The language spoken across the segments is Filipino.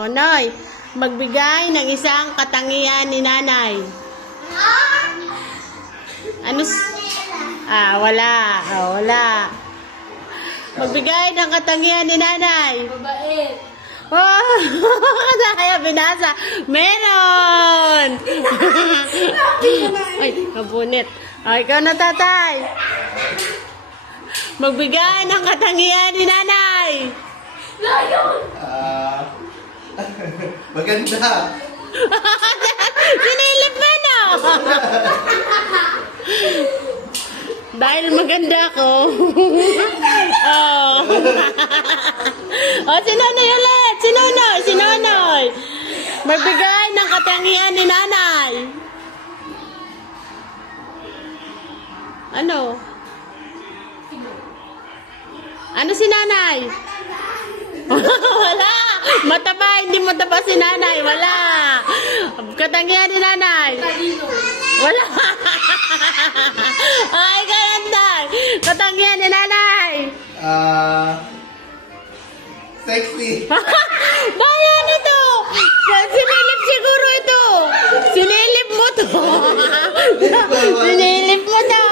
O, Noy, magbigay ng isang katangian ni nanay. Ano? Wala. Wala. Magbigay ng katangian ni nanay. Mabait. Oh, kaya binasa. Meron! Ay, kabunit. Ay, ikaw na, tatay. Magbigay ng katangian ni nanay. Maganda. Sinilip mo, no? Dahil maganda ko. Oh. Oh, si Nonoy ulit. Si Nonoy. Si Nonoy. Magbigay ng katangian ni nanay. Ano? Ano si nanay? Wala. Mataba. Hindi mataba si nanay. Wala. Katangian ni nanay. Wala. Ay, ganda. Katangian ni nanay. Sexy. Bayan ito. Sinilip siguro ito. Sinilip mo to. Sinilip mo to.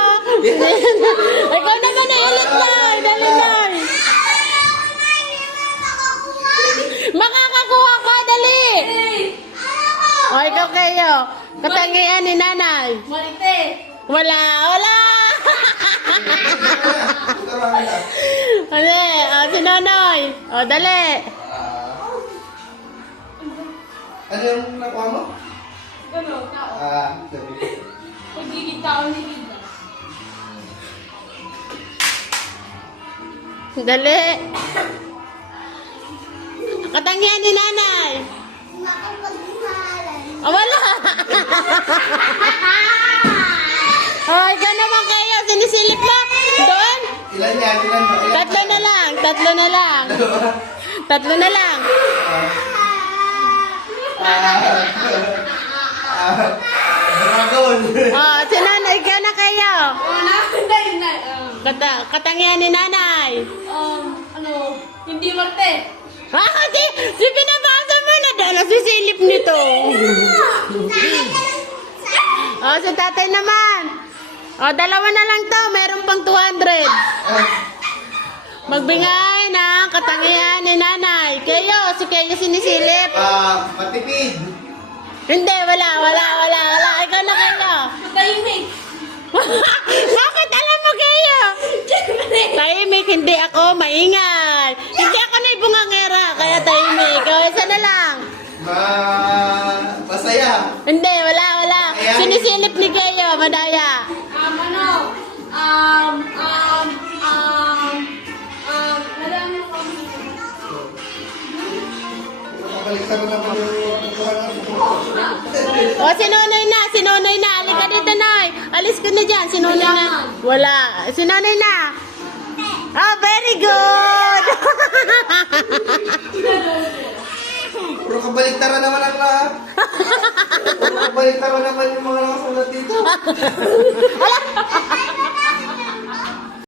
Ikaw naman ay ulit na. Dali na. Makakakuha ka. Dali. O, ikaw kayo. Katangian ni nanay. Marite. Wala. Wala. Dali. O, si Nonoy. O, dali. Ano yung nakuha mo? Gano'n, tao. Sabi. Pagiging tao ni Vida. Dali. Katangian ni nanay. Wala. Ay, ka naman kayo. Sinisilip mo. Doon. Ilan yan? Ilan ba? Tatlo na lang. Tatlo na lang. Tatlo na lang. Dragon. Oh, si nanay. Ikaw na kayo. Hindi. Katangian ni nanay. Hindi Marte. Si pinabasa mo na doon. Nasisilip nito. Oh, si tatay naman. Oh, dalawa na lang to. Meron pang 200. Magbigay ng katangian ni nanay. Kayo, si Kayo sinisilip. Matipid. Hindi, wala. Ikaw na kayo. Tahimik. Bakit alam mo kayo? Tahimik, hindi ako maingay. Hindi ako na bungangera, kaya tahimik. O, isa na lang. Masaya. Hindi, wala. Sinisilip ni Kayo, madaya. Madami kami. Kapalitan mo naman yung O, si Nonoy na. Halika dito, Noy. Alis ka na dyan, si Nonoy na. Wala. Si Nonoy na. Oh, very good. Puro kabaliktaran naman ang lahat. Puro kabaliktaran naman yung mga nakasulat dito.